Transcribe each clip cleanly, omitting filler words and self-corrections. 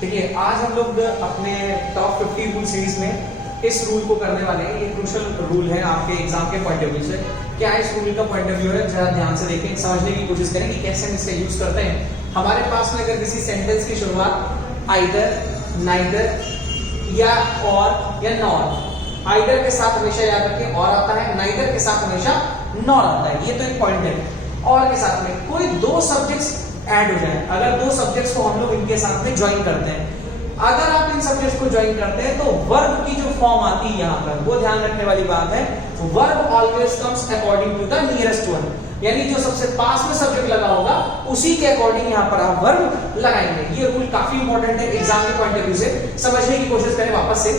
देखिए आज हम लोग अपने टॉप 50 रूल सीरीज में इस रूल को करने वाले हैं। ये क्रूशियल रूल है आपके एग्जाम के पॉइंट ऑफ व्यू से। क्या इस रूल का पॉइंट ऑफ व्यू है, जरा ध्यान से देखें, समझने की कोशिश करें कि कैसे हम इसका यूज करते हैं। हमारे पास में अगर किसी सेंटेंस की शुरुआत आइदर, नाइदर या और या नॉर, आइदर के साथ हमेशा याद रखें और आता है, नाइदर के साथ हमेशा नॉर आता है, ये तो एक पॉइंट है। और के साथ में कोई दो सब्जेक्ट्स ऐड हो जाए, अगर दो सब्जेक्ट्स को हम लोग इनके साथ में ज्वाइन करते हैं, अगर आप इन सब्जेक्ट्स को ज्वाइन करते हैं तो वर्ब की जो फॉर्म आती है यहाँ पर, वो ध्यान रखने वाली बात है। Verb always comes according to the nearest one, यानी जो सबसे पास में सब्जेक्ट लगा होगा उसी के अकॉर्डिंग यहाँ पर आप वर्ब लगाएंगे। ये रूल काफी इंपॉर्टेंट है एग्जाम के पॉइंट ऑफ व्यू से, समझने की कोशिश करें वापस से।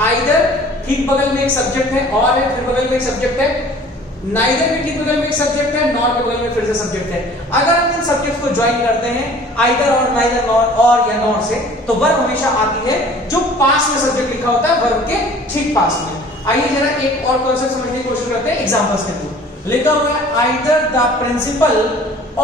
आइदर ठीक बगल में एक सब्जेक्ट है, और है फिर बगल में एक सब्जेक्ट है, नाइदर भी ठीक बगल में एक सब्जेक्ट है, नॉर के बगल में फिर से सब्जेक्ट है। अगर हम इन सब्जेक्ट्स को ज्वाइन करते हैं आइदर और, नाइदर, नॉर और या नॉर से, तो वर्ब हमेशा आती है जो पास में सब्जेक्ट लिखा होता है वर्ब के ठीक पास में। आइए जरा एक और कॉन्सेप्ट समझने की कोशिश करते हैं एग्जांपल्स के थ्रू। लिखा हुआ है आइदर द प्रिंसिपल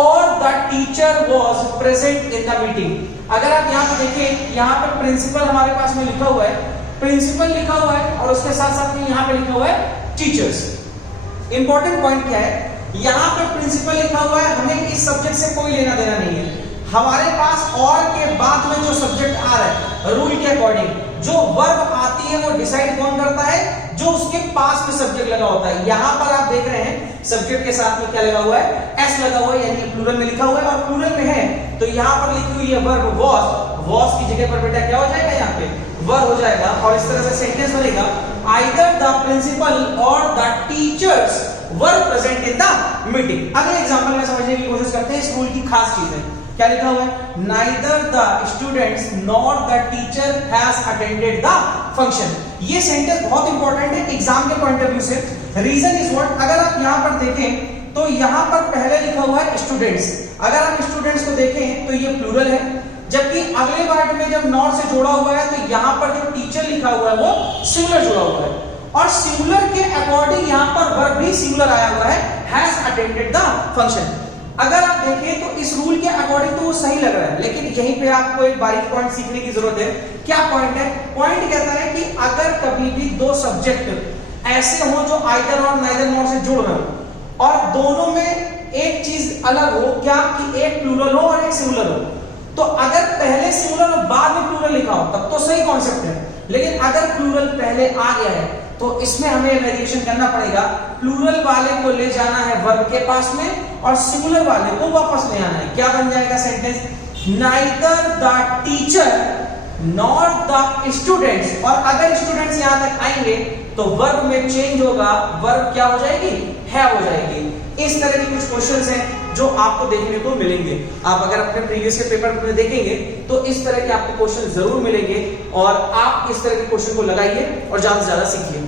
और the teacher was present in the meeting. अगर आप यहाँ पे देखें, यहाँ पे प्रिंसिपल हमारे पास में लिखा हुआ है, प्रिंसिपल लिखा हुआ है और उसके साथ साथ में यहाँ पे लिखा हुआ है टीचर्स। इंपॉर्टेंट पॉइंट क्या है, यहां पे प्रिंसिपल लिखा हुआ है, हमें इस सब्जेक्ट से कोई लेना देना नहीं है। हमारे पास और के बाद में जो सब्जेक्ट आ रहा है रूल के अकॉर्डिंग, जो वर्ब आती है वो डिसाइड कौन करता है, जो उसके पास में सब्जेक्ट लगा होता है। यहां पर आप देख रहे हैं सब्जेक्ट के साथ में क्या लगा हुआ है, एस लगा हुआ है, यानी प्लूरल में लिखा हुआ है और प्लूरल में है, तो यहां पर लिखी हुई है वर्ब वाज। वाज की जगह पर बेटा क्या हो जाएगा, यहाँ पे वर्ब हो जाएगा। और इस तरह से सेंटेंस बनेगा आइदर द प्रिंसिपल और the teachers were present in the meeting. अगले एग्जांपल में समझने की कोशिश करते हैं इस रूल की खास चीजें। क्या लिखा हुआ है, neither the students nor the teacher has attended the function. ये सेंटेंस बहुत इंपॉर्टेंट है एग्जाम के पॉइंट ऑफ व्यू से। रीजन इज व्हाट, अगर आप यहां पर देखें तो यहां पर पहले लिखा हुआ है स्टूडेंट्स। अगर आप स्टूडेंट्स को देखें तो ये प्लूरल है, जबकि अगले वर्ड में जब नॉट से जोड़ा हुआ है तो यहां पर जो टीचर लिखा हुआ है वो सिंगुलर जुड़ा हुआ है, और सिंगुलर के अकॉर्डिंग यहां पर वर्ब भी सिंगुलर आया हुआ है, हैज अटेंडेड द फंक्शन। अगर आप देखें तो इस रूल के अकॉर्डिंग तो वो सही लग रहा है, लेकिन यहीं पे आपको एक बारीक पॉइंट सीखने की जरूरत है। क्या पॉइंट है, पॉइंट कहता है कि अगर कभी भी दो सब्जेक्ट ऐसे हो जो आइदर और नाइदर नॉर से जुड़ रहे हो और दोनों में एक चीज अलग हो, क्या कि एक प्लूरल हो और एक सिंगुलर हो, तो अगर पहले सिंगुलर और बाद में प्लूरल लिखा हो तब तो सही कॉन्सेप्ट है। लेकिन अगर प्लूरल पहले आ गया है तो इसमें हमें वेरिएशन करना पड़ेगा। प्लूरल वाले को ले जाना है वर्ब के पास में और सिंगुलर वाले को वापस ले आना है। क्या बन जाएगा sentence, neither the teacher nor the students. और अगर स्टूडेंट्स यहां तक आएंगे तो वर्ब में चेंज होगा, वर्ब क्या हो जाएगी, है हो जाएगी। इस तरह के कुछ क्वेश्चंस हैं जो आपको देखने को मिलेंगे। आप अगर अपने प्रीवियस के पेपर में देखेंगे तो इस तरह के आपको क्वेश्चन जरूर मिलेंगे, और आप इस तरह के क्वेश्चन को लगाइए और ज्यादा से ज्यादा सीखिए।